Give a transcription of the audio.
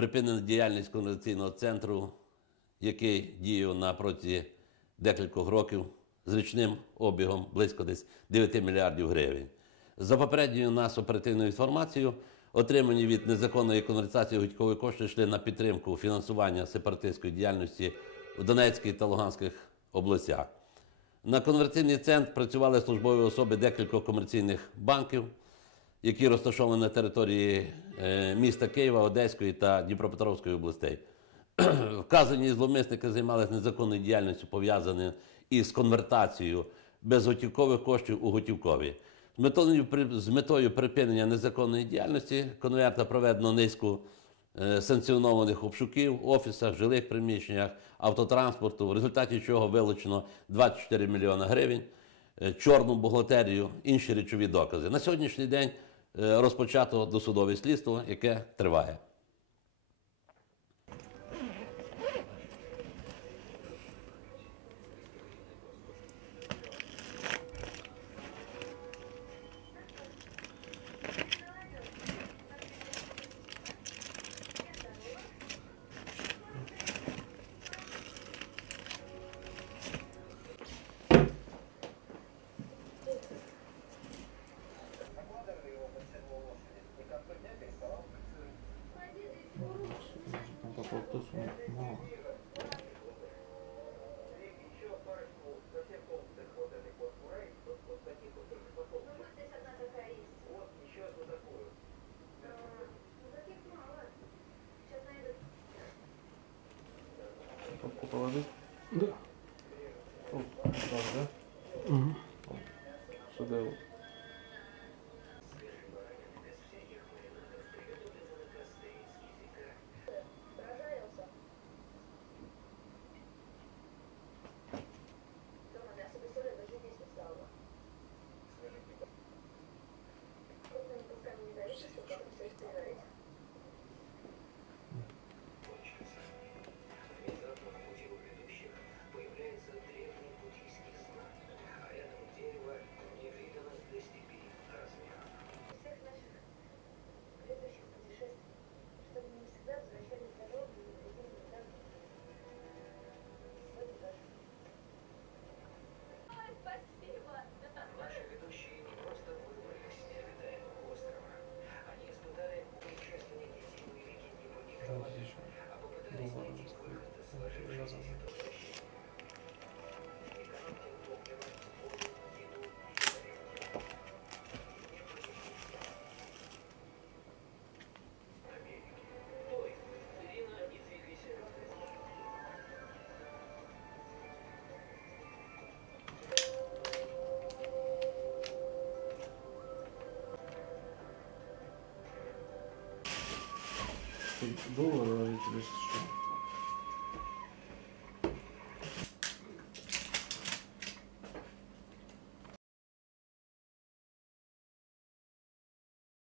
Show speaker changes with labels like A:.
A: припинена діяльність координаційного центру, який діє на протязі декількох років з річним обігом близько десь 9 мільярдів гривень. За попередньою нас оперативною інформацією, отримані від незаконної конвертації готівкової кошти йшли на підтримку фінансування сепаратистської діяльності в Донецькій та Луганських областях. На конверсійний центр працювали службові особи декількох комерційних банків які розташовані на території е, міста Києва, Одеської та Дніпропетровської областей. Вказані зловмисники займалися незаконною діяльністю, пов'язаною із конвертацією безготівкових коштів у готівкові. З метою припинення незаконної діяльності конверта проведено низку е, санкціонованих обшуків в офісах, жилих приміщеннях, автотранспорту, в результаті чого вилучено 24 мільйона гривень, е, чорну бухгалтерію, інші речові докази. На сьогоднішній день Е, розпочато досудове слідство, яке триває. Тобто мова. Попку положить? Да. Угу. Сюда вот.
B: доллара, или что?